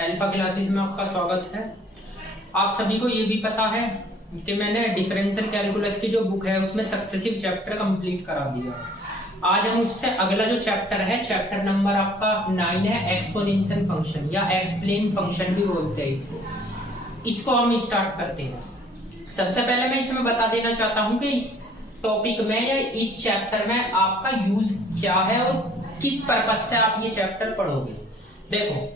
Alpha classes में आपका स्वागत है। आप सभी को ये भी पता है कि मैंने डिफरेंशियल कैलकुलस की जो बुक है उसमें सक्सेसिव चैप्टर कंप्लीट करा दिया है। आज हम उससे अगला जो चैप्टर है, चैप्टर नंबर आपका 9 है, एक्सपोनेंशियल फंक्शन या एक्सप्लेन फंक्शन भी बोलते हैं इसको हम स्टार्ट करते हैं। सबसे पहले मैं इसमें बता देना चाहता हूं कि इस टॉपिक में या इस चैप्टर में आपका यूज क्या है और किस पर्पज से आप ये चैप्टर पढ़ोगे। देखो,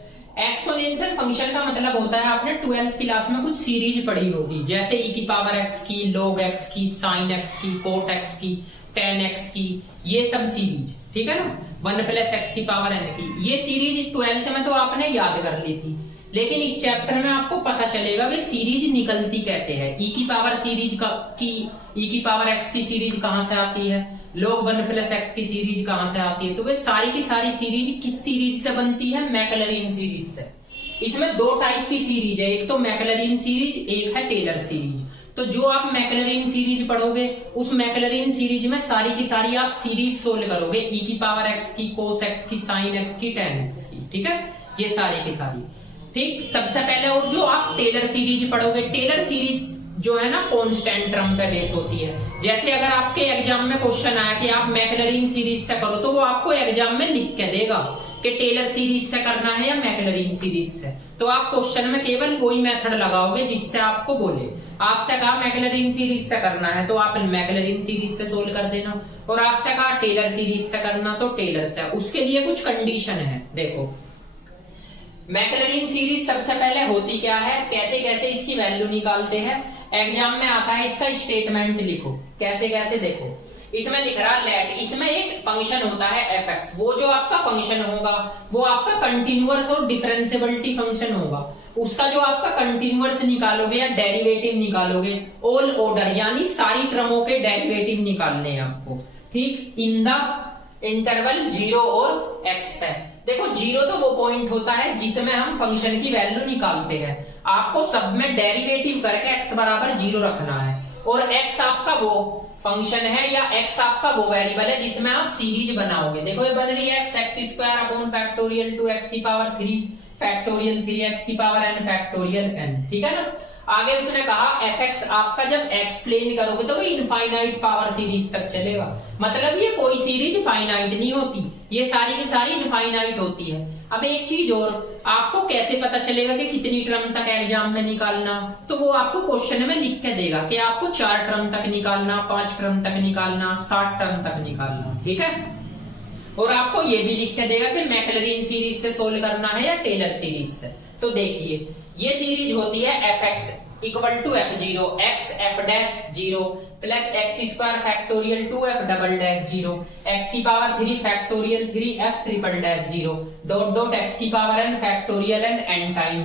एक्सपोनेंशियल फंक्शन का मतलब होता है, आपने 12th क्लास में कुछ सीरीज पढ़ी होगी, जैसे e की पावर x की, log x की, sin x की, cot x की, tan x की, ये सब सीरीज, ठीक है ना। 1 + x की पावर n की ये सीरीज 12th में तो आपने याद कर ली थी, लेकिन इस चैप्टर में आपको पता चलेगा कि सीरीज निकलती कैसे है। e की पावर सीरीज e की पावर x की सीरीज कहां से आती है, log 1 + x की सीरीज कहां से आती है। तो वे सारी की सारी सीरीज किस सीरीज से बनती है, मैक्लॉरिन सीरीज से। इसमें दो टाइप की सीरीज है, एक तो मैक्लॉरिन सीरीज, एक है टेलर सीरीज। तो जो आप मैक्लॉरिन सीरीज पढ़ोगे उस मैक्लॉरिन सीरीज में सारी की सारी आप सीरीज सोल्व करोगे, e की पावर x की, cos x की, sin x की, tan x की, ठीक है, ये सारी की सारी। ठीक, सबसे पहले और जो आप टेलर सीरीज पढ़ोगे, टेलर सीरीज जो है ना कांस्टेंट टर्म पे बेस होती है। जैसे अगर आपके एग्जाम में क्वेश्चन आया कि आप मैक्लॉरिन सीरीज से करो, तो वो आपको एग्जाम में लिख के देगा कि टेलर सीरीज से करना है या मैक्लॉरिन सीरीज से। तो आप क्वेश्चन में केवल वही मेथड लगाओगे जिससे आपको बोले। आपसे कहा मैक्लॉरिन सीरीज से करना है तो आप मैक्लॉरिन सीरीज से सोल्व कर देना, और आपसे कहा टेलर सीरीज से करना तो टेलर से। उसके लिए कुछ कंडीशन है। देखो, मैक्लॉरिन सीरीज सबसे पहले होती क्या है, कैसे कैसे इसकी वैल्यू निकालते हैं। एग्जाम में आता है, इसका स्टेटमेंट लिखो कैसे कैसे। देखो, इसमें लिख रहा लेट, इसमें एक फंक्शन होता है fx, वो जो आपका फंक्शन होगा वो आपका कंटिन्यूअस और डिफरेंशिएबिलिटी फंक्शन होगा। उसका जो आपका कंटिन्यूअस निकालोगे या डेरिवेटिव निकालोगे, ऑल ऑर्डर यानी सारी क्रमों के डेरिवेटिव निकालने हैं आपको, ठीक, इन द इंटरवल 0 और x पे। देखो, 0 तो वो पॉइंट होता है जिसमें हम फंक्शन की वैल्यू निकालते हैं। आपको सब में डेरिवेटिव करके x बराबर 0 रखना है, और x आपका वो फंक्शन है या x आपका वो वेरिएबल है जिसमें आप सीरीज बनाओगे। देखो, ये बन रही है x² अपॉन फैक्टोरियल 2x की पावर 3 फैक्टोरियल 3x की पावर n फैक्टोरियल n, ठीक है ना। आगे उसने कहा fx आपका जब एक्सप्लेन करोगे तो वो इनफाइनाइट पावर सीरीज तक चलेगा। मतलब ये कोई सीरीज फाइनाइट नहीं होती, ये सारी की सारी इनफाइनाइट होती है। अब एक चीज और, आपको कैसे पता चलेगा कि कितनी टर्म तक एग्जाम में निकालना, तो वो आपको क्वेश्चन में लिख के देगा कि आपको 4 टर्म तक निकालना, 5 टर्म तक निकालना, 7 टर्म तक निकालना, ठीक है। और आपको ये भी लिख के देगा कि मैक्लॉरिन सीरीज से सोल्व करना है या टेलर सीरीज से। तो देखिए, ये सीरीज होती है fx equal to f0 x f' 0 plus x² factorial 2f double dash 0 x की power 3 factorial 3f triple dash 0 dot dot x की power n factorial n time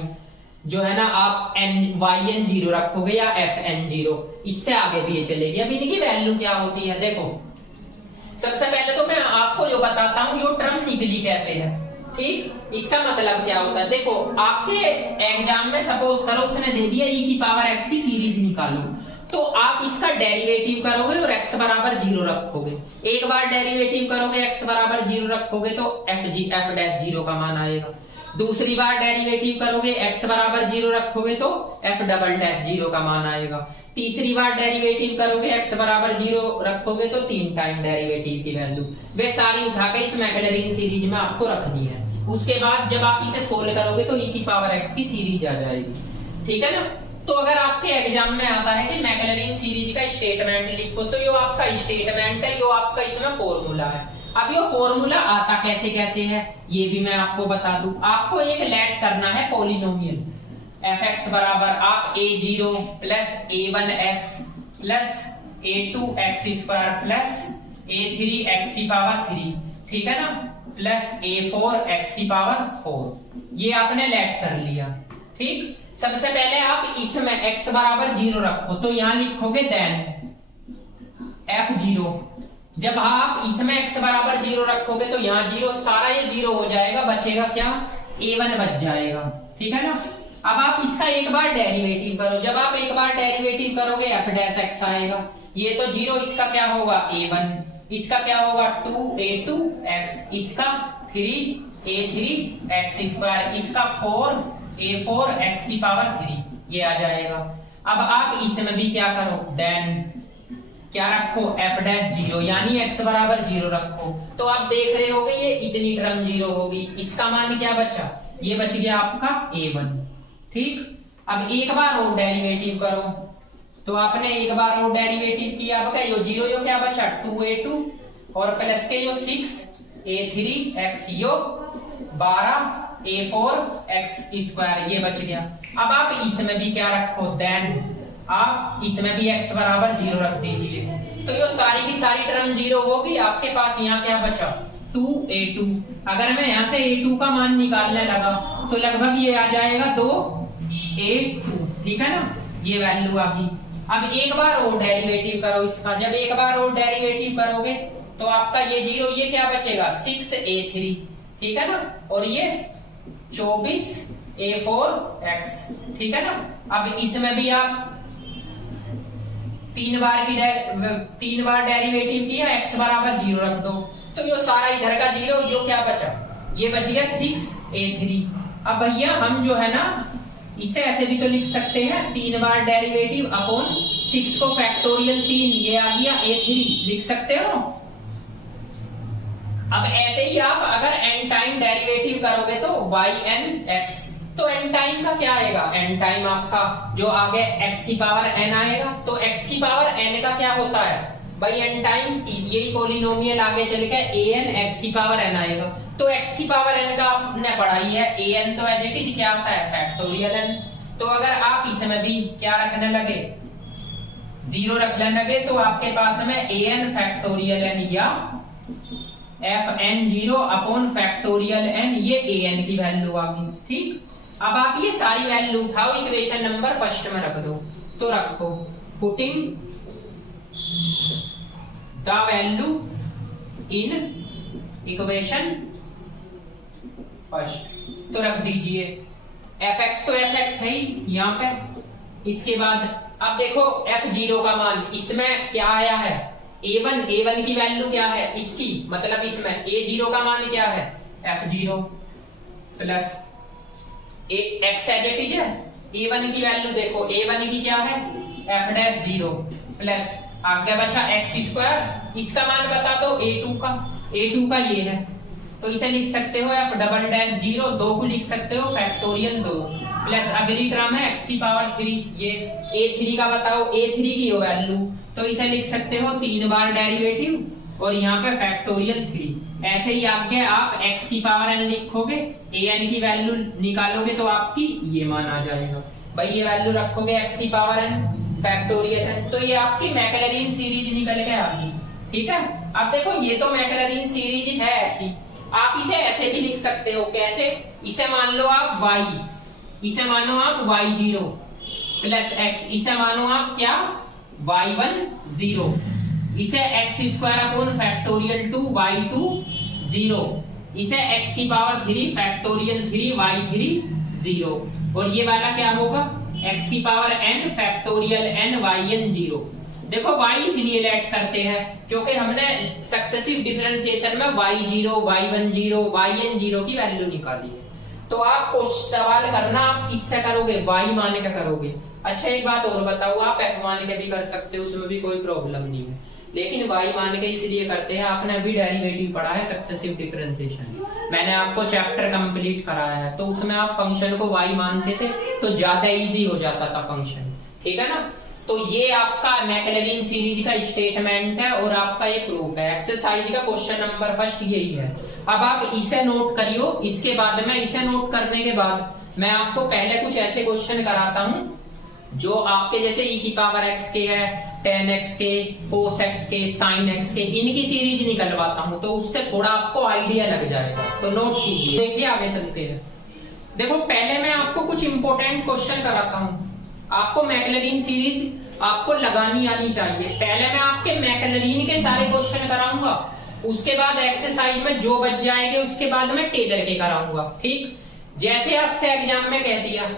जो है ना आप yn 0 रखोगे या fn 0, इससे आगे भी ये चलेगी। अब इनकी वैल्यू क्या होती है, देखो, सबसे पहले तो मैं आपको जो बताता हूं यो टर्म निकली कैसे है, ठीक। इसका मतलब क्या होता है, देखो, आपके एग्जाम में सपोज करो उसने दे दिया e की पावर x की सीरीज निकालो, तो आप इसका डेरिवेटिव करोगे और x बराबर 0 रखोगे। एक बार डेरिवेटिव करोगे x बराबर 0 रखोगे तो f'0 का मान आएगा। दूसरी बार डेरिवेटिव करोगे x बराबर 0 रखोगे तो f'0 का मान आएगा। तीसरी बार डेरिवेटिव करोगे x बराबर 0 रखोगे तो 3 टाइम डेरिवेटिव की वैल्यू वे सारी उठा के इस मैक्लॉरिन सीरीज में आपको रखनी है। उसके बाद जब आप इसे सोल्व करोगे तो e की पावर x की सीरीज आ जाएगी, ठीक है ना। तो अगर आपके एग्जाम में आता है कि मैक्लॉरिन सीरीज का स्टेटमेंट लिखो, तो यो आपका स्टेटमेंट है, यो आपका इसमें फॉर्मूला है। अब ये फॉर्मूला आता कैसे कैसे है ये भी मैं आपको बता दूं। आपको एक लेट करना है पॉलिनोमियल fx बराबर आप a0 plus a1x plus a2x² plus a3x की पावर 3, ठीक है ना, प्लस a4x की पावर 4, ये आपने लेट कर लिया, ठीक। सबसे पहले आप इसमें x बराबर 0 रखो, तो यहां लिखोगे देन f0। जब आप इसमें x बराबर 0 रखोगे तो यहाँ 0, सारा ये 0 हो जाएगा, बचेगा क्या, a1 बच जाएगा, ठीक है ना। अब आप इसका एक बार डेरिवेटिव करो, जब आप एक बार डेरिवेटिव करोगे f' आएगा, ये तो 0, इसका क्या होगा a1, इसका क्या होगा 2a2x, इसका 3 a3x², इसका 4a4x⁴ ये आ जाएगा। अब आप इसमें भी क्या करो, देन क्या रखो, f'0 यानी x बराबर 0 रखो। तो आप देख रहे होगे ये इतनी टर्म 0 होगी, इसका मान क्या बचा, ये बच गया आपका a1। ठीक, अब एक बार और डेरिवेटिव करो, तो आपने एक बार और डेरिवेटिव किया, अब क्या यो 0 यो क्या बचा 2a2 और प्लस के यो 6a3x यो 12a4x² ये बच गया। अब आप इसमें भी क्या रखो, देन आप इसमें भी x बराबर 0 रख दीजिए। तो ये सारी की सारी टर्म 0 होगी, आपके पास यहाँ क्या बचा 2a2। अगर मैं यहाँ से a2 का मान निकालने लगा तो लगभग ये आ जाएगा 2a2, ठीक है ना, ये वैल्यू आ गई। अब एक बार और डेरिवेटिव करो इसका, जब एक बार और डेरिवेटिव करोगे तो आपका ये 0 ये क्या बचेगा 6a3, ठीक है ना, और ये 24a4x, ठीक है ना। अब इसमें भी आप तीन बार डेरिवेटिव किया, x बराबर 0 रख दो, तो ये सारा इधर का 0 यो क्या बचा, ये बच गया 6a3। अब भैया हम जो है ना इसे ऐसे भी तो लिख सकते हैं, 3 बार डेरिवेटिव अपॉन 6 को फैक्टोरियल 3, ये आ गया a3, लिख सकते हो। अब ऐसे ही आप अगर n टाइम डेरिवेटिव करोगे तो yn(x), तो n टाइम का क्या आएगा, n टाइम आपका जो आगे x⁴n आएगा, तो x⁴n का क्या होता है भाई n टाइम, यही पॉलिनोमियल आगे चल के an x⁴n आएगा। तो x⁴n का आपने पढ़ाई है, an तो एज इट इज क्या होता है फैक्टोरियल n। तो अगर आप इसमें भी क्या रखने लगे 0 रखने लगे तो आपके पास में an फैक्टोरियल n या fn0 अपॉन फैक्टोरियल n, ये an की वैल्यू आ गई। ठीक, अब आप ये सारी वैल्यू उठाओ, इक्वेशन नंबर फर्स्ट में रख दो, तो रखो putting the value in equation first, तो रख दीजिए fx, तो fx है ही यहाँ पे। इसके बाद अब देखो f0 का मान इसमें क्या आया है a1 की वैल्यू क्या है इसकी, मतलब इसमें a0 का मान क्या है f0 plus x as it is है। a1 की वैल्यू देखो, a1 की क्या है f'0 प्लस आगे बचा x², इसका मान बता दो a2 का ये है, तो इसे लिख सकते हो f'0, 2 को लिख सकते हो फैक्टोरियल 2 प्लस अगली टर्म है x⁴, ये a3 का बताओ, a3 की वैल्यू, तो इसे लिख सकते हो 3 बार डेरिवेटिव और यहाँ पे फैक्टोरियल 3। ऐसे ही आगे आप x⁴n लिखोगे, an की वैल्यू निकालोगे तो आपकी ये मान आ जाएगा भाई, ये वैल्यू रखोगे x⁴n फैक्टोरियल n, तो ये आपकी मैक्लैरिन सीरीज निकल के आ गई। ठीक है, अब देखो ये तो मैक्लैरिन सीरीज है ऐसी, आप इसे ऐसे भी लिख सकते हो, कैसे, इसे मान लो आप y, इसे मानो आप y0 प्लस x, इसे मानो आप क्या y1 0, इसे x² अपॉन फैक्टोरियल 2 y2 0, इसे x⁴ फैक्टोरियल 3 y3 0, और ये वाला क्या होगा x⁴n फैक्टोरियल n yn 0। देखो y इसलिए लेट करते हैं क्योंकि हमने सक्सेसिव डिफरेंशिएशन में y0 y10 yn0 की वैल्यू निकाली है। तो आपको सवाल करना आप किससे करोगे, y मान के करोगे। अच्छा एक बात और बताओ, आप f मान के भी कर सकते हो, उसमें भी कोई प्रॉब्लम नहीं है, लेकिन y मान के इसलिए करते हैं, आपने अभी डेरिवेटिव पढ़ा है सक्सेसिव डिफरेंशिएशन, मैंने आपको चैप्टर कंप्लीट कराया है, तो उसमें आप फंक्शन को y मानते थे तो ज्यादा इजी हो जाता था फंक्शन। ठीक है ना, तो ये आपका मैक्लैरिन सीरीज का स्टेटमेंट है और आपका ये प्रूफ है। एक्सरसाइज का क्वेश्चन नंबर फर्स्ट यही है। अब आप इसे नोट करियो, इसके बाद में इसे नोट करने के बाद मैं आपको पहले कुछ ऐसे क्वेश्चन कराता हूं जो आपके जैसे e⁴x के है, tan x के, cos x के, sin x के, इनकी सीरीज निकलवाता हूं, तो उससे थोड़ा आपको आइडिया लग जाएगा। तो नोट कीजिए, देखिए आगे चलते हैं। देखो पहले मैं आपको कुछ इंपॉर्टेंट क्वेश्चन कराता हूं, आपको मैक्लैरिन सीरीज आपको लगानी आनी चाहिए। पहले मैं आपके मैक्लैरिन के सारे क्वेश्चन कराऊंगा, उसके बाद एक्सरसाइज में जो बच जाएंगे उसके बाद में टेलर के कराऊंगा। ठीक, जैसे आपसे एग्जाम में कह दिया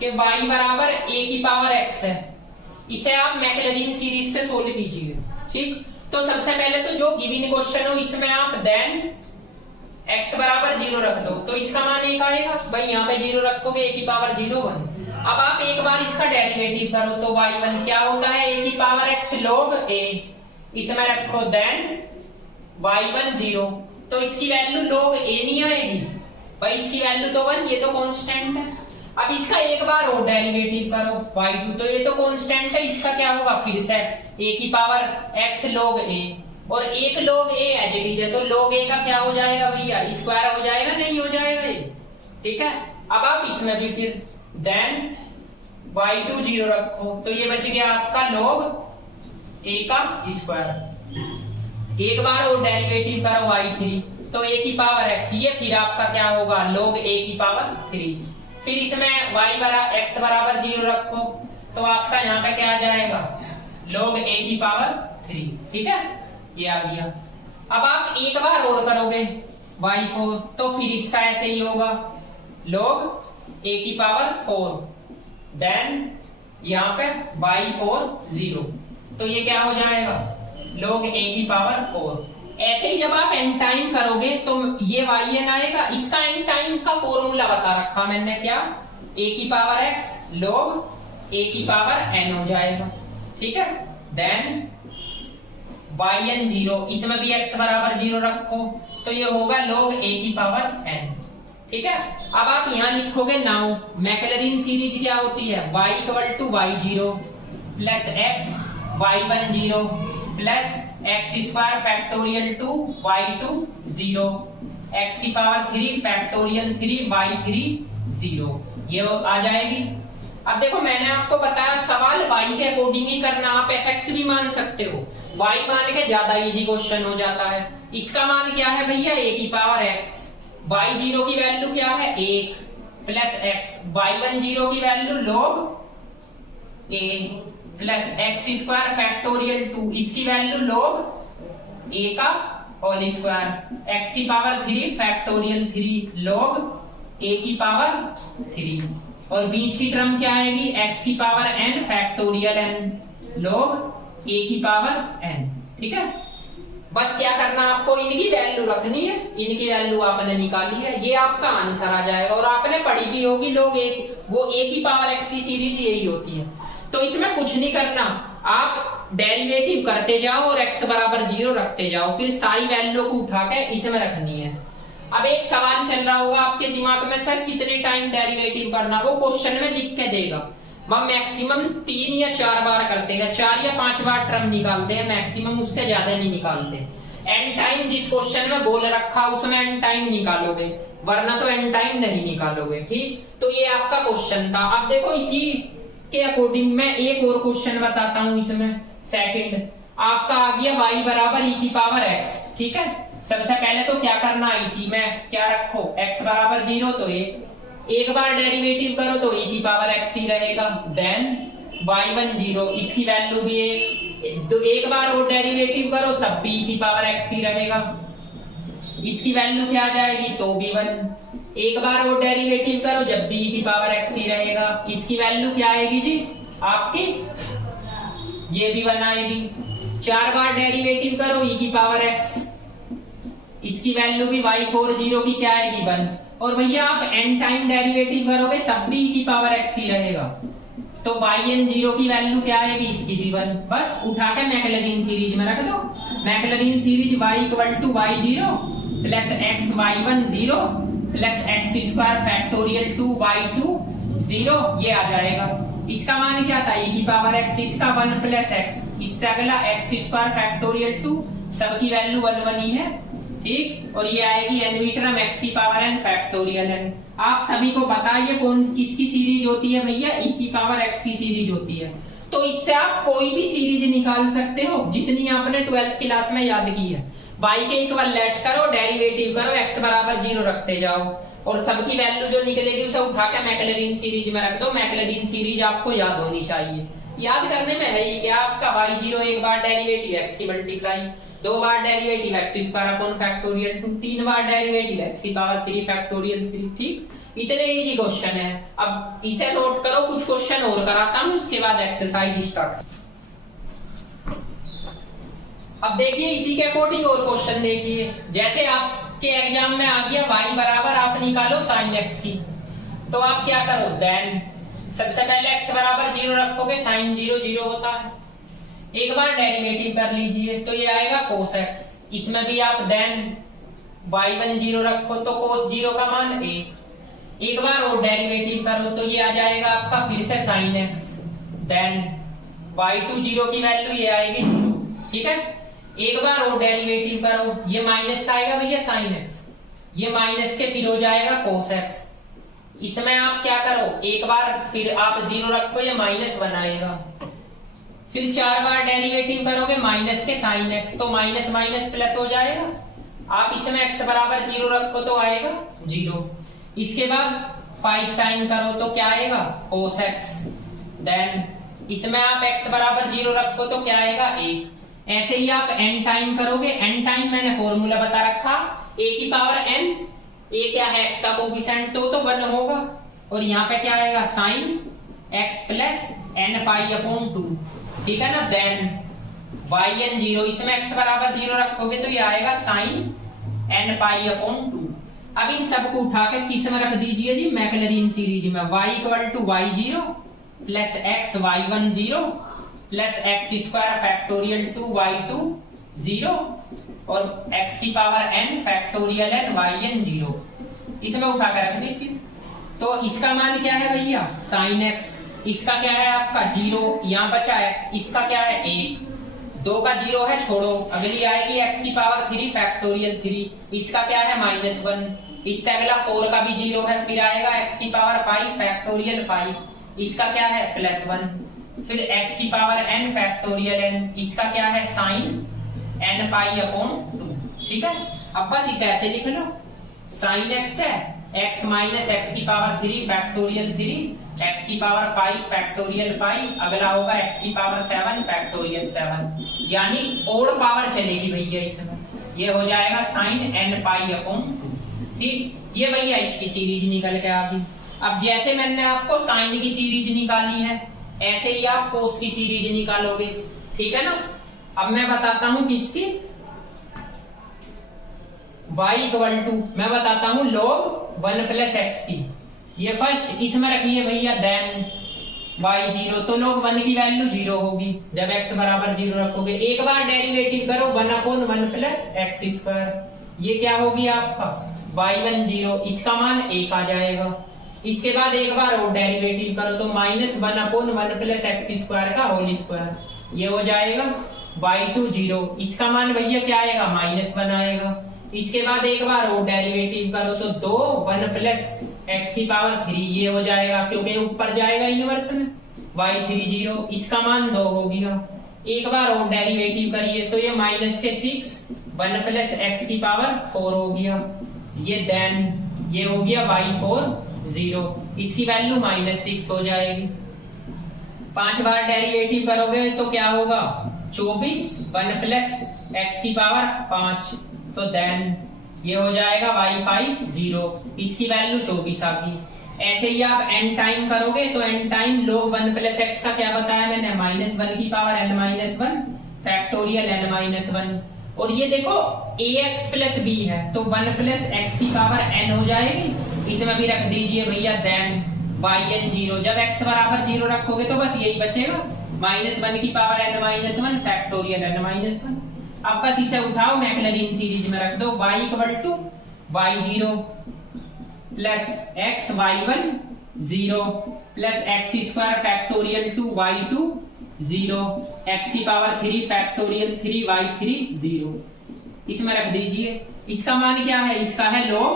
कि y बराबर a⁴x है, इसे आप मैक्लैरिन सीरीज से सोल्व कीजिए। ठीक, तो सबसे पहले तो जो गिवन क्वेश्चन हो इसमें आप देन x बराबर 0 रख दो तो इसका मान 1 आएगा। भाई यहाँ पे 0 रखोगे a की पावर 0 1। अब आप एक बार इसका डेरिवेटिव करो तो y1 क्या होता है, a की पावर x log a, इसमें रखो देन y1 0, तो इसकी वैल्यू log a नहीं आएगी भाई, इसकी वैल्यू तो 1, ये तो कांस्टेंट है। अब इसका एक बार और डेरिवेटिव करो y2, तो ये तो कांस्टेंट है, इसका क्या होगा फिर से a की पावर x log a, और एक log a as it is है, तो log a का क्या हो जाएगा भैया, स्क्वायर हो जाएगा, नहीं हो जाएगा ये, ठीक है। अब आप इसमें भी फिर देन y2 0 रखो तो ये बच गया आपका log a का स्क्वायर। एक बार और डेरिवेटिव करो y3, तो a की पावर x, ये फिर आपका क्या होगा log a की पावर 3। फिर इसमें x बराबर 0 रखो तो आपका यहाँ पे क्या आ जाएगा log a की पावर 3, ठीक है, ये आ गया। अब आप एक बार और करोगे y4, तो फिर इसका ऐसे ही होगा log a की पावर 4, देन यहाँ पे y4 0, तो ये क्या हो जाएगा log a की पावर 4। ऐसे ही जब आप n टाइम करोगे तो ये yn आएगा, इसका n टाइम का फॉर्मूला बता रखा मैंने, क्या a की पावर x log a की पावर n हो जाएगा, ठीक है। देन yn 0, इसमें भी x बराबर 0 रखो तो ये होगा log a की पावर n, ठीक है। अब आप यहाँ लिखोगे नाउ मैक्लैरिन सीरीज क्या होती है, y equal to y0 plus x y1 0 plus x square factorial 2 y2 0 x की पावर 3 फैक्टोरियल 3 y3 0, ये आ जाएगी। अब देखो मैंने आपको बताया सवाल y के अकॉर्डिंग ही करना, आप fx भी मान सकते हो, y मान के ज्यादा इजी क्वेश्चन हो जाता है। इसका मान क्या है भैया a की पावर x, y0 की वैल्यू क्या है 1 प्लस x, y1 0 की value log a plus x square factorial 2, इसकी वैल्यू log a का होल स्क्वायर, x की पावर 3 फैक्टोरियल 3 log a की पावर 3, और बीच की टर्म क्या आएगी x की power n factorial n log a की पावर n, ठीक है। बस क्या करना आपको, इनकी वैल्यू रखनी है, इनकी वैल्यू आपने निकाली है, ये आपका आंसर आ जाएगा। और आपने पढ़ी भी होगी लोग वो a की पावर x की सीरीज यही होती है, तो इसमें कुछ नहीं करना, आप डेरिवेटिव करते जाओ और x बराबर 0 रखते जाओ, फिर सारी वैल्यू को उठा के इसमें रखनी है। अब एक सवाल चल रहा होगा आपके दिमाग में, सर कितने टाइम डेरिवेटिव करना, वो क्वेश्चन में लिख के देगा, हम मैक्सिमम 3 या 4 बार करते हैं, 4 या 5 बार टर्म निकालते हैं मैक्सिमम, उससे ज्यादा नहीं निकालते। एन टाइम जिस क्वेश्चन में बोल रखा उसमें एन टाइम निकालोगे, वरना तो एन टाइम नहीं निकालोगे, ठीक। तो ये आपका क्वेश्चन था। अब देखो इसी के अकॉर्डिंग मैं एक और क्वेश्चन बताता हूँ, इसमें सेकंड आपका आ गया y बराबर e की पावर x, ठीक है। सबसे पहले तो क्या करना, इसी में क्या रखो x बराबर 0, तो एक बार डेरिवेटिव करो तो e की पावर x ही रहेगा, देन y1 0, इसकी वैल्यू भी एक बार और डेरिवेटिव करो तब भी e की पावर x ही रहेगा, इसकी वैल्यू क्या आ जाएगी, तो भी 1, एक बार और डेरिवेटिव करो जब भी e की पावर x ही रहेगा, इसकी वैल्यू क्या आएगी जी आपकी, ये भी 1 आएगी। 4 बार डेरिवेटिव करो e की पावर x, इसकी वैल्यू भी y4 0 की क्या आएगी 1, और भैया आप n टाइम डेरिवेटिव करोगे तब भी e की पावर x ही रहेगा, तो yn 0 की वैल्यू क्या आएगी, इसकी भी 1। बस उठा के मैक्लैरिन सीरीज में रख दो, Maclaurin series y equal to y0 plus x y1 0 plus x square factorial 2 y2 0, ये आ जाएगा। इसका मान क्या था e की पावर x, इसका 1 प्लस x, इससे अगला x स्क्वायर फैक्टोरियल 2, सबकी वैल्यू 1 1 ही है, ठीक। और ये आएगी n टर्म x की पावर n फैक्टोरियल n। आप सभी को पता है ये कौन किसकी सीरीज होती है भैया, e की पावर x की सीरीज होती है। तो इससे आप कोई भी सीरीज निकाल सकते हो जितनी आपने 12th क्लास में याद की है। y के इक्वल लेट करो, डेरिवेटिव करो, x बराबर 0 रखते जाओ, और सबकी वैल्यू जो निकलेगी उसे उठा के मैक्लैरिन सीरीज में रख दो। मैक्लैरिन सीरीज आपको याद होनी चाहिए, याद करने में है ही क्या, आपका y0 एक बार डेरिवेटिव x की मल्टीप्लाई, 2 बार derivative x square upon factorial 2, 3 बार डेरिवेटिव x की पावर 3 फैक्टोरियल 3, ठीक। इतने इजी क्वेश्चन है। अब इसे नोट करो, कुछ क्वेश्चन और कराता हूं, उसके बाद एक्सरसाइज स्टार्ट। अब देखिए इसी के अकॉर्डिंग और क्वेश्चन देखिए, जैसे आप आपके एग्जाम में आ गया y बराबर आप निकालो sin x की, तो आप क्या करो, देन सबसे पहले x बराबर 0 रखोगे, sin 0 0 होता है, एक बार डेरिवेटिव कर लीजिए तो ये आएगा cos x, इसमें भी आप देन y1 0 रखो तो cos 0 का मान 1, एक बार और डेरिवेटिव करो तो ये आ जाएगा आपका फिर से sin x, देन y2 0 की वैल्यू ये आएगी 0, ठीक है। एक बार और डेरिवेटिव करो, ये माइनस का आएगा भैया sin x, ये माइनस के फिर हो जाएगा cos x, इसमें आप क्या करो, एक बार फिर आप 0 रखो, ये -1 आएगा, फिर 4 बार डेरिवेटिव करोगे माइनस के sin x, तो माइनस माइनस प्लस हो जाएगा, आप इसमें x बराबर 0 रखो तो आएगा 0, इसके बाद 5 टाइम करो तो क्या आएगा cos x, देन इसमें आप x बराबर 0 रखो तो क्या आएगा 1, ऐसे ही आप n टाइम करोगे, n टाइम मैंने फॉर्मूला बता रखा a की पावर n, a क्या है x का कोफिशिएंट तो 1 होगा, और यहाँ पे क्या आएगा sin x plus n pi upon 2, ठीक है ना, देन yn 0, इसमें x बराबर 0 रखोगे तो ये आएगा sin n पाई अपॉन 2। अब इन सबको उठा के किस में रख दीजिए जी, मैक्लैरिन सीरीज में, y equal to y0 plus x y1 0 plus x square factorial 2 y2 0 और x की power n factorial n yn 0, इसमें उठा कर रख दीजिए। तो इसका मान क्या है भैया sin x, इसका क्या है आपका 0, यहाँ बचा x, इसका क्या है 1, 2 का 0 है छोड़ो, अगली आएगी x की पावर 3 फैक्टोरियल 3, इसका क्या है -1, इससे अगला 4 का भी 0 है, फिर आएगा x की पावर 5 फैक्टोरियल 5, इसका क्या है +1, फिर x की पावर n फैक्टोरियल n, इसका क्या है sin n पाई अपॉन 2, ठीक है। अब बस इसे ऐसे लिख लो, sin x है x माइनस x की पावर 3 फैक्टोरियल 3, x की पावर 5 फैक्टोरियल 5, अगला होगा x की पावर 7 फैक्टोरियल 7, यानी और पावर चलेगी भैया इसमें, ये हो जाएगा sin n पाई अपॉन 2, ठीक। ये भैया इसकी सीरीज निकल के आ गई। अब जैसे मैंने आपको साइन की सीरीज निकाली है, ऐसे ही आप कोस की सीरीज निकालोगे, ठीक है ना। अब मैं बताता हूं किसकी, y इक्वल टू मैं बताता हूं log 1 प्लस x की, ये फर्स्ट इसमें रखिए भैया, देन y0, तो log 1 की वैल्यू 0 होगी जब x बराबर 0 रखोगे, एक बार डेरिवेटिव करो 1/1 प्लस x स्क्वायर, ये क्या होगी आपका y1 0, इसका मान 1 आ जाएगा, इसके बाद एक बार और डेरिवेटिव करो तो -1/1 प्लस x स्क्वायर का होल स्क्वायर, ये हो जाएगा y2 0, इसका मान भैया क्या आएगा -1 आएगा, इसके बाद एक बार और डेरिवेटिव करो तो 2 1 प्लस x की पावर 3, ये हो जाएगा क्योंकि ऊपर जाएगा इनवर्स में, y3 0, इसका मान 2 हो गया, एक बार और डेरिवेटिव करिए तो ये -6 1 प्लस x की पावर 4 हो गया, ये देन ये हो गया y4 0, इसकी वैल्यू -6 हो जाएगी, 5 बार डेरिवेटिव करोगे तो क्या होगा 24 1 प्लस x की पावर 5, तो देन ये हो जाएगा y5 0, इसकी वैल्यू 24 आ गई। ऐसे ही आप n टाइम करोगे तो n time log 1 plus x का क्या बताया मैंने, -1 की पावर n-1 फैक्टोरियल n-1, और ये देखो ax प्लस b है तो 1 प्लस x की पावर n हो जाएगी, इसमें भी रख दीजिए भैया, देन yn 0, जब x बराबर 0 रखोगे तो बस यही बचेगा, -1 की पावर n-1 फैक्टोरियल n-1। अब बस इसे उठाओ मैक्लैरिन सीरीज में रख दो, y equal to y0 plus x y1 0 plus x square factorial 2 y2 0, x की पावर 3 फैक्टोरियल 3 y3 0, इसमें रख दीजिए, इसका मान क्या है, इसका है log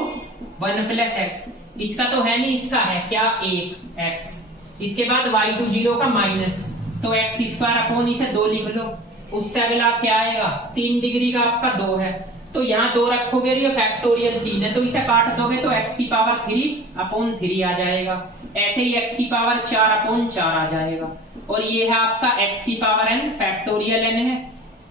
1 प्लस x, इसका तो है नहीं, इसका है क्या 1 x, इसके बाद y2 0 का माइनस, तो x स्क्वायर अपॉन इसे 2 लिख लो, उससे अगला क्या आएगा 3 डिग्री का आपका 2 है, तो यहाँ 2 रखोगे ये फैक्टोरियल 3 है, तो इसे काट दोगे तो x की पावर 3 अपॉन 3 आ जाएगा, ऐसे ही x की पावर 4 अपॉन 4 आ जाएगा, और ये है आपका x की पावर n फैक्टोरियल n है,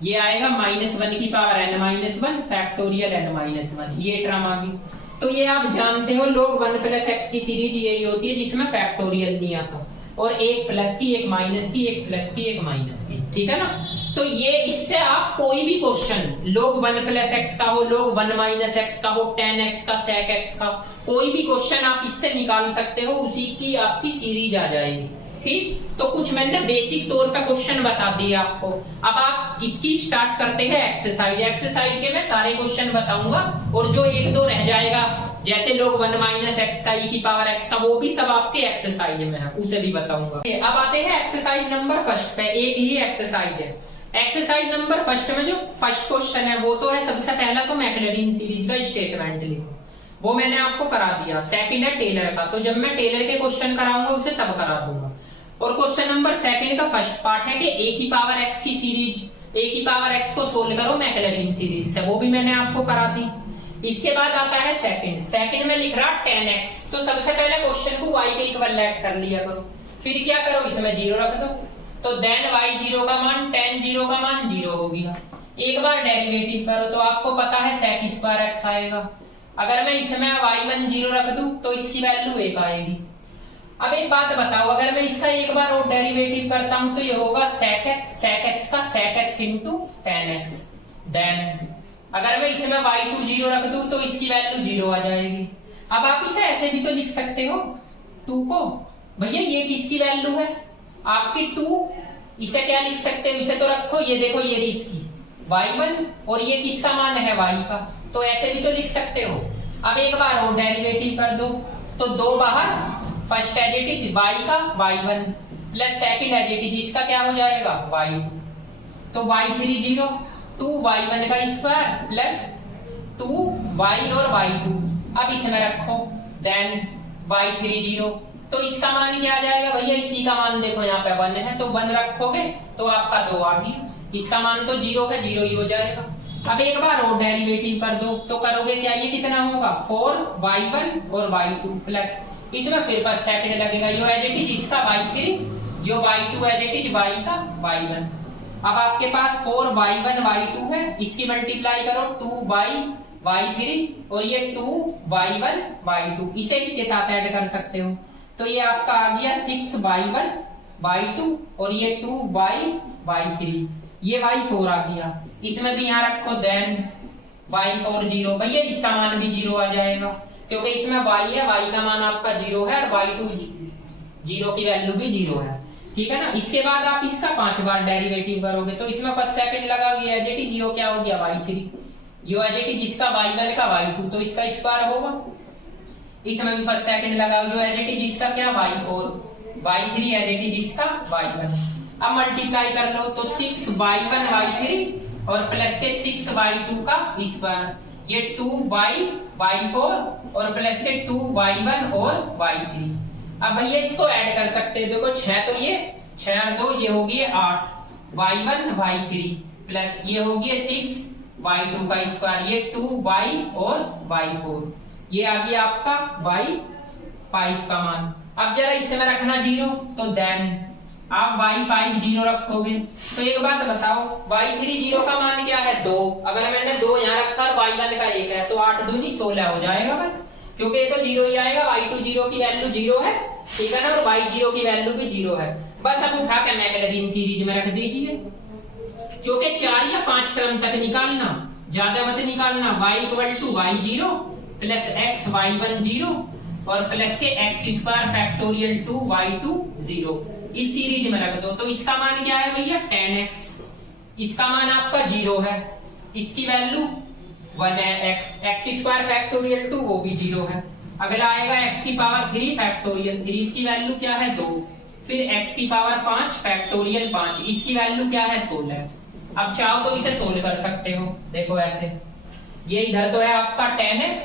ये आएगा -1 की पावर n-1 फैक्टोरियल n-1, ये टर्म आ गई। तो ये आप जानते हो log 1 प्लस x की सीरीज यही होती है जिसमें फैक्टोरियल नहीं आता, और एक प्लस की, एक माइनस की, एक प्लस की, एक माइनस की, ठीक है ना। तो ये इससे आप कोई भी क्वेश्चन, log 1 + x का हो, log 1 - x का हो, tan x का, sec x का, कोई भी क्वेश्चन आप इससे निकाल सकते हो, उसी की आपकी सीरीज आ जाएगी। ठीक, तो कुछ मैंने बेसिक तौर पे क्वेश्चन बता दिए आपको। अब आप इसकी स्टार्ट करते हैं एक्सरसाइज। एक्सरसाइज के मैं सारे क्वेश्चन बताऊंगा और जो एक दो रह जाएगा जैसे log 1 - x का, e⁻x का, वो भी सब आपके एक्सरसाइज में है, उसे भी बताऊंगा। अब आते हैं एक्सरसाइज नंबर फर्स्ट पे। एक ही एक्सरसाइज है। एक्सरसाइज नंबर फर्स्ट में जो फर्स्ट क्वेश्चन है वो तो है, सबसे पहला तो मैक्लॉरिन सीरीज का स्टेटमेंट लिखो, वो मैंने आपको करा दिया। सेकंड है टेलर का, तो जब मैं टेलर के क्वेश्चन कराऊंगा उसे तब करा दूंगा। और क्वेश्चन नंबर सेकंड का फर्स्ट पार्ट है कि e⁻x की सीरीज, e⁻x को सोल्व करो मैक्लॉरिन सीरीज से, वो भी मैंने आपको करा दी। इसके बाद आता है सेकंड में लिख रहा tan x, तो सबसे पहले क्वेश्चन को y के इक्विवेलेंट कर लिया करो, फिर क्या करो इसमें 0 रख दो, तो देन y0 का मान tan 0 का मान 0 हो गया। एक बार डेरिवेटिव करो तो आपको पता है sec² x आएगा। अगर मैं इसमें y1 0 रख दूं तो इसकी वैल्यू 1 आएगी। अब एक बात बताओ, अगर मैं इसका एक बार और डेरिवेटिव करता हूं तो ये होगा sec x का sec x into tan x। Then अगर मैं इसमें y2 0 रख दूं तो इसकी वैल्यू 0 आ जाएगी। अब आप इसे ऐसे भी तो लिख सकते हो 2 को, भैया ये किसकी वैल्यू है आपकी 2, इसे क्या लिख सकते हो, इसे तो रखो, ये देखो ये इसकी y1 और ये किसका मान है y का, तो ऐसे भी तो लिख सकते हो। अब एक बार और डेरिवेटिव कर दो तो 2 बाहर, first as it is y का y1 plus second as it is इसका क्या हो जाएगा y2, तो y3 0, 2y1 का स्क्वायर प्लस 2y और y2, अब इसमें रखो, देन y3 0, तो इसका मान क्या आ जाएगा भैया, इसी का मान देखो यहाँ पे 1 है, तो 1 रखोगे तो आपका 2 आ गया, इसका मान तो 0 है, 0 ही हो जाएगा। अब एक बार और डेरिवेटिव कर दो तो करोगे क्या, ये कितना होगा 4y1 और y2 प्लस इसमें फिर फर्स्ट सेकंड लगेगा, यो एज इट इज इसका y3, यो y2 as it is y का y1। अब आपके पास 4y1 y2 है, इसकी मल्टीप्लाई करो 2y y3 और ये 2y1 y2, इसे इसके साथ ऐड कर सकते हो, तो ये आपका आ गया 6y1 y2 और ये 2y y3, ये y4 आ गया। इसमें भी यहाँ रखो, देन y4 0, भैया इसका मान भी 0 आ जाएगा क्योंकि इसमें y है, y का मान आपका 0 है और y2 0 की वैल्यू भी 0 है, ठीक है ना। इसके बाद आप इसका 5 बार डेरिवेटिव करोगे तो इसमें फर्स्ट सेकंड लगा, ये एज इट इज यो क्या हो गया y3, yo as it is इसका y1 का y2, तो इसका स्क्वायर होगा, इसमें भी फर्स्ट सेकंड लगा, यो एज इट इज इसका क्या y4, y3 as it is इसका y1। अब मल्टीप्लाई कर लो तो 6y1 y3 और प्लस के 6y2 का स्क्वायर, ये 2y y4 और प्लस के 2y1 और y3। अब भैया इसको ऐड कर सकते हैं, देखो 6 तो ये 6 और 2 ये होगी 8 y1 y3 प्लस ये होगी 6 y2 का स्क्वायर, ये 2y और y4, ये आ गया आपका y5 का मान। अब जरा इसमें रखना 0, तो देन आप y5 0 रखोगे, तो एक बात बताओ y3 0 का मान क्या है 2, अगर मैंने 2 यहाँ रखा और y1 का 1 है तो 8 दूनी 16 हो जाएगा बस, क्योंकि ये तो 0 ही आएगा, y2 0 की वैल्यू 0 है, ठीक है ना, और y0 की वैल्यू भी 0 है। बस अब उठा के मैक्लॉरिन सीरीज में रख दीजिए, क्योंकि 4 या 5 टर्म तक निकालना, ज्यादा मत निकालना। y = y0 plus x y1 0 और प्लस के x² फैक्टोरियल 2y2 0, इस सीरीज में रख दो, तो इसका मान क्या है भैया tan x, इसका मान आपका 0 है, इसकी वैल्यू 1 है, x² फैक्टोरियल 2 वो भी 0 है। अगला आएगा x³ फैक्टोरियल 3, इसकी वैल्यू क्या है 2, फिर x5 फैक्टोरियल 5, इसकी वैल्यू क्या है 16। अब चाहो तो इसे सोल्व कर सकते हो, देखो ऐसे, ये इधर तो है आपका tan x,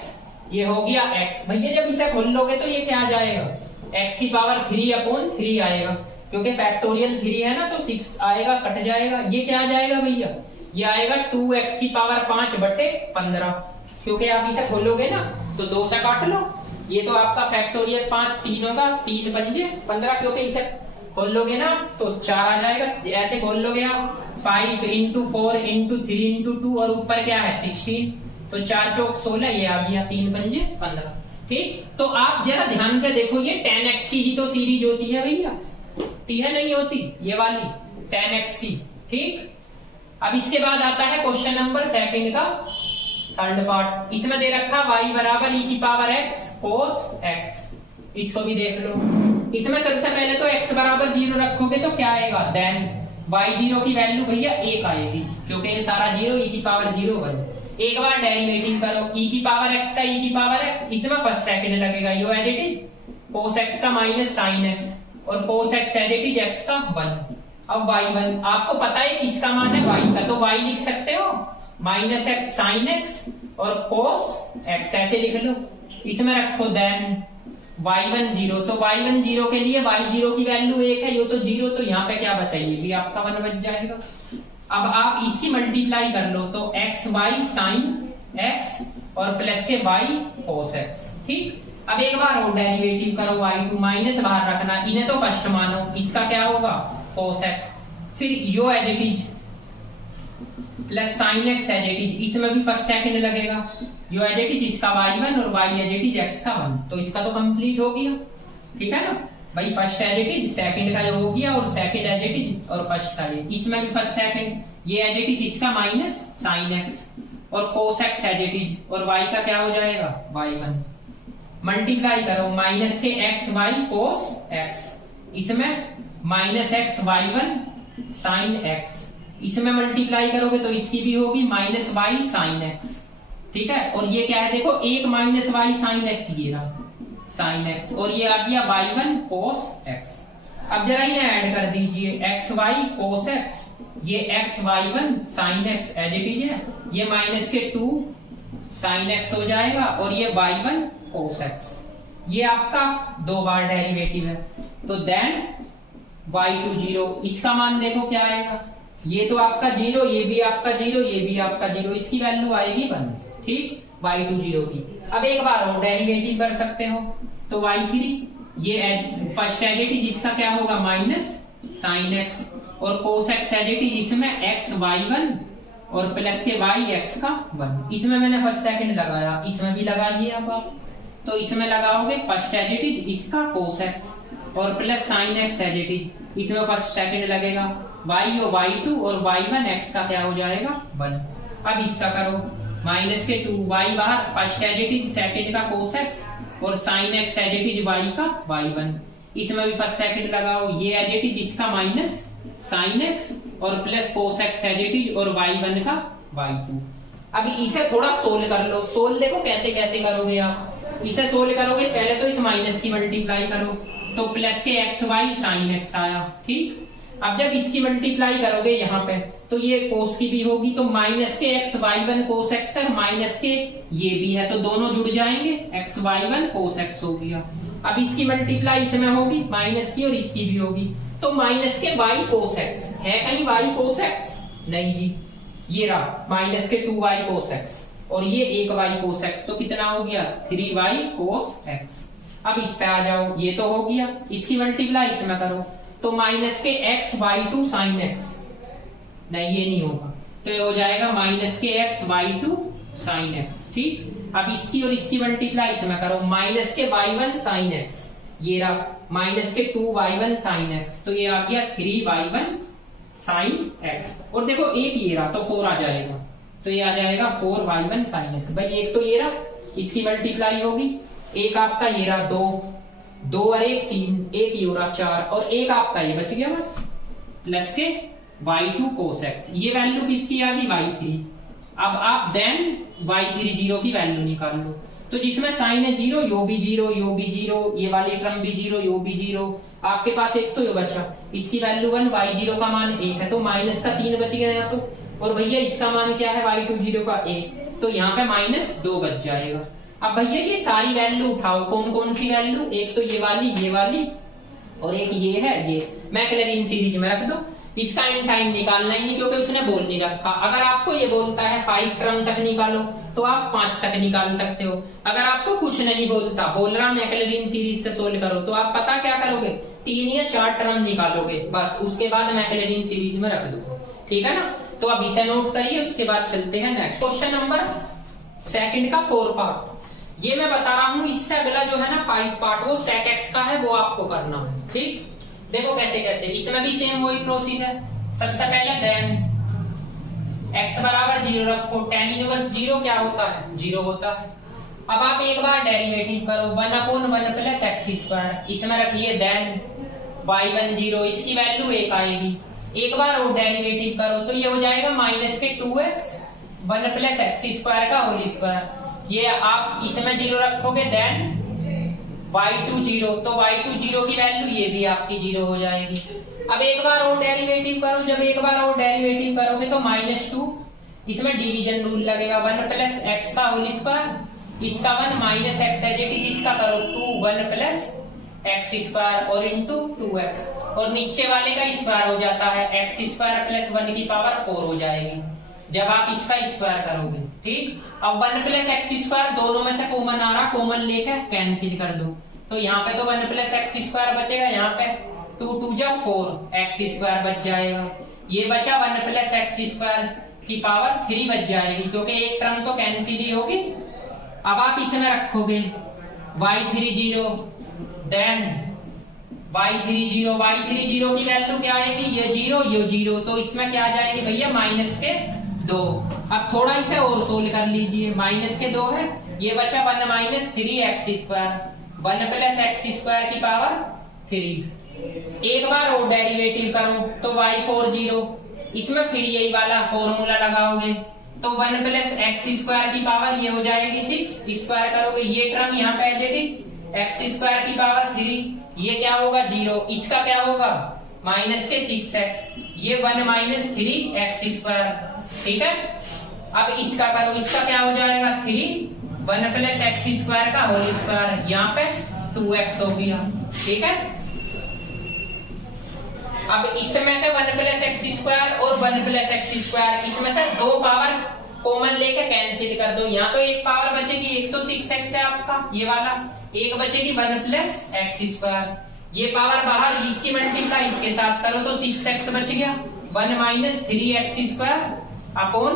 ये हो गया x, भैया जब इसे खोल लोगे तो ये क्या आ जाएगा x3/3 आएगा, क्योंकि फैक्टोरियल 3 है ना तो 6 आएगा, कट जाएगा, ये क्या आ जाएगा भैया, ये आएगा 2x5/15, क्योंकि आप इसे खोलोगे ना तो 2 से काट लो, ये तो आपका फैक्टोरियल 5 3 होगा, 3 पंजे 15, क्योंकि इसे खोल लोगे ना तो 4 आ जाएगा, ऐसे खोल लोगे आप 5 × 4 × 3 × 2 और ऊपर क्या है 16, तो 4 चौक 16, ये आ गया 3 पंजे 15, ठीक। तो आप जरा ध्यान से देखो, ये tan x की ही तो सीरीज होती है भैया, है नहीं होती ये वाली tan x की, ठीक। अब इसके बाद आता है क्वेश्चन नंबर सेकंड का थर्ड पार्ट। इसमें दे रखा y बराबर e की पावर x cos x। इसको भी देख लो। इसमें सबसे पहले तो x बराबर 0 रखोगे तो क्या आएगा, देन y0 की वैल्यू भैया 1 आएगी, क्योंकि ये सारा 0 e की पावर 0 बने। एक बार डेरिवेटिव करो e की पावर x का e की पावर x, इसमें फर्स्ट सेकंड लगेगा, यो as it is cos x का माइनस sin x और cos x as it is x का 1। अब y1 आपको पता है किसका मान है, y का, तो y लिख सकते हो माइनस x sin x और cos x ऐसे लिख लो। इसमें रखो देन y1 0, तो y1 0 के लिए y0 की वैल्यू 1 है, यो तो 0, तो यहाँ पे क्या बचा, ये भी आपका 1 बच जाएगा। अब आप इसकी मल्टीप्लाई कर लो तो x y sin x और प्लस के y cos x, ठीक। अब एक बार और डेरिवेटिव करो, y2 माइनस बाहर रखना, इन्हें तो फर्स्ट मानो, इसका क्या होगा cos x, फिर यो as it is plus sin x as it is, इसमें भी फर्स्ट सेकंड लगेगा, यो एज इट इज इसका y1 और y as it is x का 1, तो इसका तो कंप्लीट हो गया, ठीक है ना भाई। First as it is second का ये हो गया और सेकंड एज इट इज और फर्स्ट का ये, इसमें भी फर्स्ट सेकंड, ये एज इट इज इसका माइनस sin x और cos x as it is और y का क्या हो जाएगा y1। मल्टीप्लाई करो माइनस के x y cos x, इसमें minus x y1 sin x, इसमें मल्टीप्लाई करोगे तो इसकी भी होगी माइनस y sin x, ठीक है। और ये क्या है देखो, एक माइनस y sin x, ये रहा sin x और ये आ गया y1 cos x। अब जरा इन्हें ऐड कर दीजिए, x y cos x, ये x y1 sin x as it is है, ये माइनस के 2 sin x हो जाएगा और ये y1 cos x, ये आपका 2 बार डेरिवेटिव है। तो देन y2 0, इसका मान देखो क्या आएगा, ये तो आपका 0, ये भी आपका 0, ये भी आपका 0, इसकी वैल्यू आएगी 1, ठीक, y2 0 की। अब एक बार और डेरिवेटिव कर सकते हो तो y3, ये फर्स्ट एज इट इज इसका क्या होगा माइनस sin x और cos x as it is, इसमें x y1 और प्लस के y x का 1, इसमें मैंने फर्स्ट सेकंड लगाया, इसमें भी लगा लिया आप, तो इसमें लगाओगे फर्स्ट एज इट इज इसका cos x और plus sin x as it is, इसमें फर्स्ट सेकंड लगेगा, y और y2 और y1 x का क्या हो जाएगा 1। अब इसका करो माइनस के 2 y बाहर, first as it is second का cos x और sin x as it is y का y1, इसमें भी फर्स्ट सेकंड लगाओ, ये एज इट इज इसका माइनस sin x और plus cos x as it is और y1 का y2। अभी इसे थोड़ा सोल्व कर लो, सोल्व देखो कैसे कैसे करोगे आप। इसे सोल्व करोगे पहले तो इस माइनस की मल्टीप्लाई करो, तो प्लस के x y sin x आया, ठीक। अब जब इसकी मल्टीप्लाई करोगे यहाँ पे तो ये cos की भी होगी, तो माइनस के x y1 cos x है, माइनस के ये भी है, तो दोनों जुड़ जाएंगे, x y1 cos x हो गया। अब इसकी मल्टीप्लाई इसमें होगी माइनस की और इसकी भी होगी, तो माइनस के y cos x है, कहीं y cos x नहीं जी, ये रहा माइनस के 2y cos x और ये 1y cos x, तो कितना हो गया 3y cos x। अब इस पे आ जाओ, ये तो हो गया, इसकी मल्टीप्लाई इसमें करो तो माइनस के x y2 sin x, नहीं ये नहीं होगा, तो ये हो जाएगा माइनस के x y2 sin x, ठीक। अब इसकी और इसकी मल्टीप्लाई इसमें करो, माइनस के y1 sin x, ये रहा माइनस के 2y1 sin x, तो ये आ गया 3y1 sin x और देखो एक ये रहा तो 4 आ जाएगा, तो ये आ जाएगा 4y1 sin x। भाई एक तो ये रहा, इसकी मल्टीप्लाई होगी, एक आपका ये रहा 2 और 1 3, एक ये रहा 4 और एक आपका ये बच गया बस, प्लस के y2 cos x, ये वैल्यू किसकी आ गई y3। अब आप देन y3 0 की वैल्यू निकाल लो, तो जिसमें साइन है 0, यो भी 0, यो भी 0, ये वाली टर्म भी 0, यो भी 0, आपके पास एक तो यो बचा, इसकी वैल्यू 1, y0 का मान 1 है, तो माइनस का 3 बच गया यहाँ तो, और भैया इसका मान क्या है y2 0 का 1, तो यहाँ पे माइनस 2 बच जाएगा। अब भैया ये सारी वैल्यू उठाओ, कौन कौन सी वैल्यू, एक तो ये वाली और एक ये है, ये मैक्लैरिन सीरीज में रख दो। इसका एंड टाइम निकालना ही नहीं क्योंकि उसने बोल नहीं रखा। अगर आपको ये बोलता है 5 टर्म तक निकालो तो आप 5 तक निकाल सकते हो। अगर आपको कुछ नहीं बोलता, बोल रहा मैक्लैरिन सीरीज से सोल्व करो, तो आप पता क्या करोगे, 3 या 4 टर्म निकालोगे बस, उसके बाद मैक्लैरिन सीरीज में रख दो, ठीक है ना। तो अब इसे नोट करिए, उसके बाद चलते हैं नेक्स्ट क्वेश्चन नंबर 2 का 4 पार्ट। ये मैं बता रहा हूं, इससे अगला जो है ना 5 पार्ट, वो सेट एक्स का है, वो आपको करना है, ठीक। देखो कैसे कैसे, इसमें भी सेम वही प्रोसेस है। सबसे पहले देन x बराबर 0 रखो, tan इनवर्स 0 क्या होता है? 0 होता है। अब आप एक बार डेरिवेटिव करो 1/1 प्लस एक्स स्क्वायर, इसमें रखिए देन y1 0, इसकी वैल्यू 1 आएगी। एक बार वो डेरिवेटिव करो तो ये हो जाएगा माइनस के 2x 1 प्लस एक्स स्क्वायर का होल स्क्वायर। ये आप इसमें 0 रखोगे देन y2 0, तो y2 0 की वैल्यू ये भी आपकी 0 हो जाएगी। अब एक बार और डेरिवेटिव करो, जब एक बार और डेरिवेटिव करोगे तो -2, इसमें डिवीजन रूल लगेगा 1 प्लस एक्स का होल स्क्वायर, इसका 1 minus x as it is, इसका करो 2 1 प्लस एक्स स्क्वायर और इंटू 2x, और नीचे वाले का स्क्वायर हो जाता है, एक्स स्क्वायर प्लस 1 की पावर 4 हो जाएगी जब आप इसका स्क्वायर करोगे। ठीक, अब 1 प्लस एक्स स्क्वायर दोनों में से कॉमन आ रहा, कॉमन लेकर कैंसिल कर दो, तो यहाँ पे तो 1 प्लस एक्स स्क्वायर बचेगा, यहाँ पे 2 2 जा 4 एक्स स्क्वायर बच जाएगा। ये बचा 1 प्लस एक्स स्क्वायर की पावर 3 बच जाएगी, क्योंकि एक टर्म तो कैंसिल ही होगी। अब आप इसमें रखोगे y30 देन y30 की वैल्यू क्या आएगी? ये 0 ये 0, तो इसमें क्या आ जाएगी भैया? माइनस के 2। अब थोड़ा इसे और सोल्व कर लीजिए, माइनस के 2 है, ये बचा 1 minus 3 x square, 1 plus x square की पावर 3। एक बार और डेरिवेटिव करो तो y40, इसमें फिर यही वाला फॉर्मूला लगाओगे तो 1 प्लस एक्स स्क्वायर की पावर ये हो जाएगी 6, स्क्वायर करोगे ये टर्म यहाँ पे as it is x square की पावर 3, ये क्या होगा? 0, इसका क्या होगा? माइनस के 6x, ये 1 माइनस 3 एक्स स्क्वायर। ठीक है, अब इसका करो, इसका क्या हो जाएगा? 3 1 प्लस एक्स स्क्वायर का होल स्क्वायर, यहाँ पे 2x हो गया। ठीक है, अब इसमें से 1 प्लस एक्स स्क्वायर और 1 प्लस एक्स स्क्वायर, इसमें से 2 पावर कॉमन लेके कैंसिल कर दो, यहाँ तो एक पावर बचेगी, एक तो 6x है आपका ये वाला, एक बचेगी 1 प्लस एक्स स्क्वायर, ये पावर बाहर, इसकी मल्टीप्लाई इसके साथ करो तो 6x बच गया, 1 minus 3 x square upon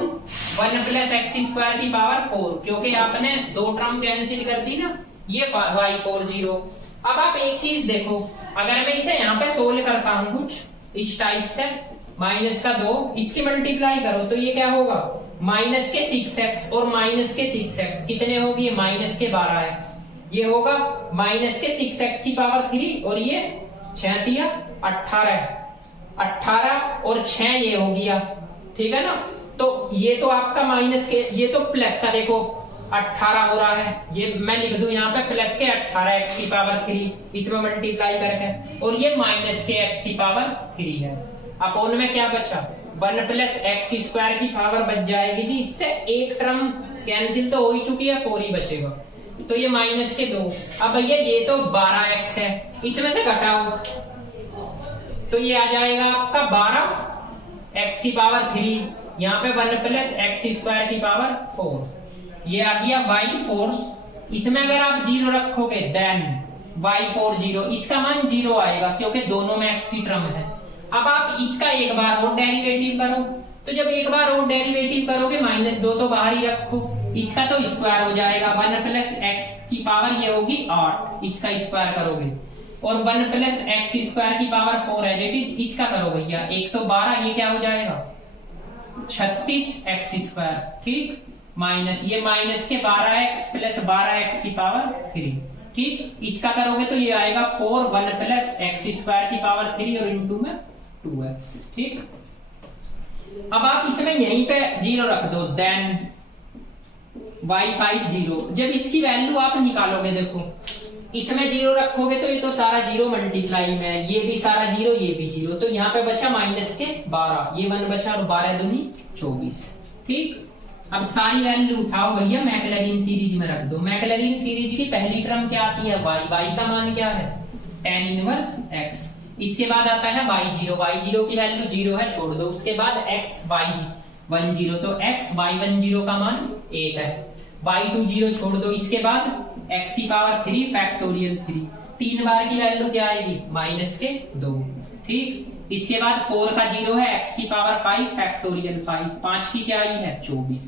1 plus x square की पावर 4, क्योंकि आपने 2 टर्म कैंसिल कर दी ना, ये y40। अब आप एक चीज देखो, अगर मैं इसे यहाँ पे सोल्व करता हूँ कुछ इस टाइप से, माइनस का 2, इसकी मल्टीप्लाई करो तो ये क्या होगा? माइनस के 6x और माइनस के 6x कितने होगी? माइनस के 12x, ये होगा माइनस के 6x की पावर 3, और ये 6 18 और 6 ये हो गया। ठीक है ना, तो ये तो आपका माइनस के, ये तो प्लस का देखो 18 हो रहा है, ये मैं लिख दूं यहाँ पे प्लस के 18x की पावर 3, इसमें मल्टीप्लाई करके, और ये माइनस के x की पावर 3 है। अपोन में क्या बचा? 1 प्लस एक्स स्क्वायर की पावर बच जाएगी जी, इससे एक टर्म कैंसिल तो हो ही चुकी है, 4 ही बचेगा, तो ये माइनस के 2। अब भैया ये तो 12x है, इसमें से घटाओ तो ये आ जाएगा आपका 12x की पावर 3, यहाँ पे 1 प्लस एक्स स्क्वायर की पावर 4, ये आ गया y4। इसमें अगर आप 0 रखोगे देन y40, इसका मान 0 आएगा क्योंकि दोनों में x की टर्म है। अब आप इसका एक बार और डेरिवेटिव करो, तो जब एक बार और डेरिवेटिव करोगे -2 तो बाहर ही रखो, इसका तो स्क्वायर हो जाएगा, 1 प्लस एक्स की पावर ये होगी 8, इसका स्क्वायर करोगे, और 1 प्लस एक्स स्क्वायर की पावर 4 है एज इट इज, इसका करो भैया, एक तो 12, ये क्या हो जाएगा 36x स्क्वायर। ठीक, माइनस ये माइनस के 12x प्लस 12x की पावर 3। ठीक, इसका करोगे तो ये आएगा 4 1 प्लस एक्स स्क्वायर की पावर 3 और इंटू में 2x। ठीक, अब आप इसमें यहीं पे 0 रख दो, देन y50। जब इसकी वैल्यू आप निकालोगे, देखो इसमें 0 रखोगे तो ये तो सारा 0 मल्टीप्लाई में, ये भी सारा 0 ये भी 0, तो यहाँ पे बचा माइनस के 12, ये 1 बचा और 12 दूनी 24। ठीक, अब सारी वैल्यू उठाओ भैया, मैक्लैरिन सीरीज में रख दो। मैक्लैरिन सीरीज की पहली टर्म क्या आती है? y का मान क्या है? tan inverse x। इसके बाद आता है y0 की वैल्यू 0 है, छोड़ दो, उसके बाद x y10, तो x y10 का मान 1 है, y20 छोड़ दो, इसके बाद x की पावर 3 फैक्टोरियल 3, 3 बार की वैल्यू क्या आएगी? -2। ठीक, इसके बाद 4 का 0 है, x की पावर 5 फैक्टोरियल 5, 5 की क्या आई है? 24।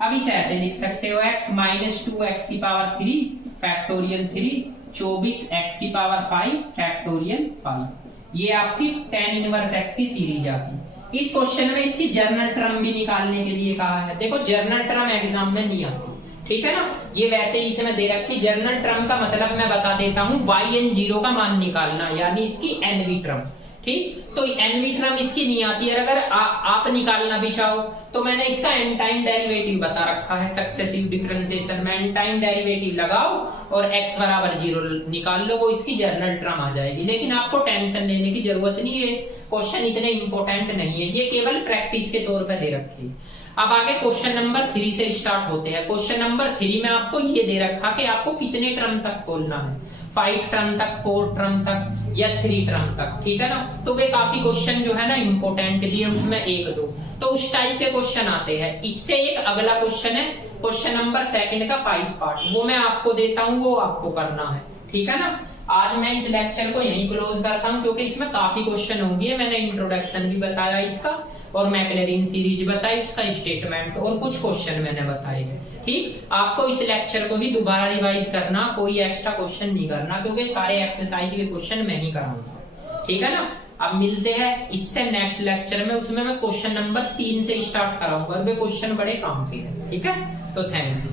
अब इसे ऐसे लिख सकते हो, x -2x की पावर 3 फैक्टोरियल 3, 24 x की पावर 5 फैक्टोरियल 5। ये आपकी tan इनवर्स x की सीरीज आती। इस क्वेश्चन में इसकी जर्नल टर्म भी निकालने के लिए कहा है। देखो जर्नल टर्म एग्जाम में नहीं आती, ठीक है ना, ये वैसे ही इसमें दे रखी। जर्नल टर्म का मतलब मैं बता देता हूँ, yn0 का मान निकालना, यानी इसकी nवी टर्म। ठीक, तो nवी टर्म इसकी नहीं आती है। अगर आप निकालना भी चाहो तो मैंने इसका एन टाइम डेरिवेटिव बता रखा है, सक्सेसिव डिफरेंशिएशन में एन टाइम डेरिवेटिव लगाओ और x बराबर 0 निकाल लो, वो इसकी जर्नल टर्म आ जाएगी। लेकिन आपको टेंशन लेने की जरूरत नहीं है, क्वेश्चन इतने इंपॉर्टेंट नहीं है, ये केवल प्रैक्टिस के तौर पर दे रखी। अब आगे क्वेश्चन नंबर 3 से स्टार्ट होते हैं। क्वेश्चन नंबर 3 में आपको ये दे रखा कि आपको कितने टर्म तक खोलना है, 5 टर्म तक, 4 टर्म तक या 3 टर्म तक, ठीक है ना। तो वे काफी क्वेश्चन जो है ना इंपॉर्टेंट दिए, उसमें 1-2 तो उस टाइप के क्वेश्चन आते हैं। इससे एक अगला क्वेश्चन है क्वेश्चन नंबर 2 का 5 पार्ट, वो मैं आपको देता हूँ, वो आपको करना है, ठीक है ना। आज मैं इस लेक्चर को यहीं क्लोज करता हूँ, क्योंकि इसमें काफी क्वेश्चन होंगे। मैंने इंट्रोडक्शन भी बताया इसका, और मैक्लैरिन सीरीज बताई, इसका स्टेटमेंट और कुछ क्वेश्चन मैंने बताए हैं। ठीक, आपको इस लेक्चर को ही दोबारा रिवाइज करना, कोई एक्स्ट्रा क्वेश्चन नहीं करना, क्योंकि सारे एक्सरसाइज के क्वेश्चन मैं ही कराऊंगा, ठीक है ना। अब मिलते हैं इससे नेक्स्ट लेक्चर में, उसमें मैं क्वेश्चन नंबर 3 से स्टार्ट कराऊंगा और वे क्वेश्चन बड़े काम के हैं, ठीक है। तो थैंक यू।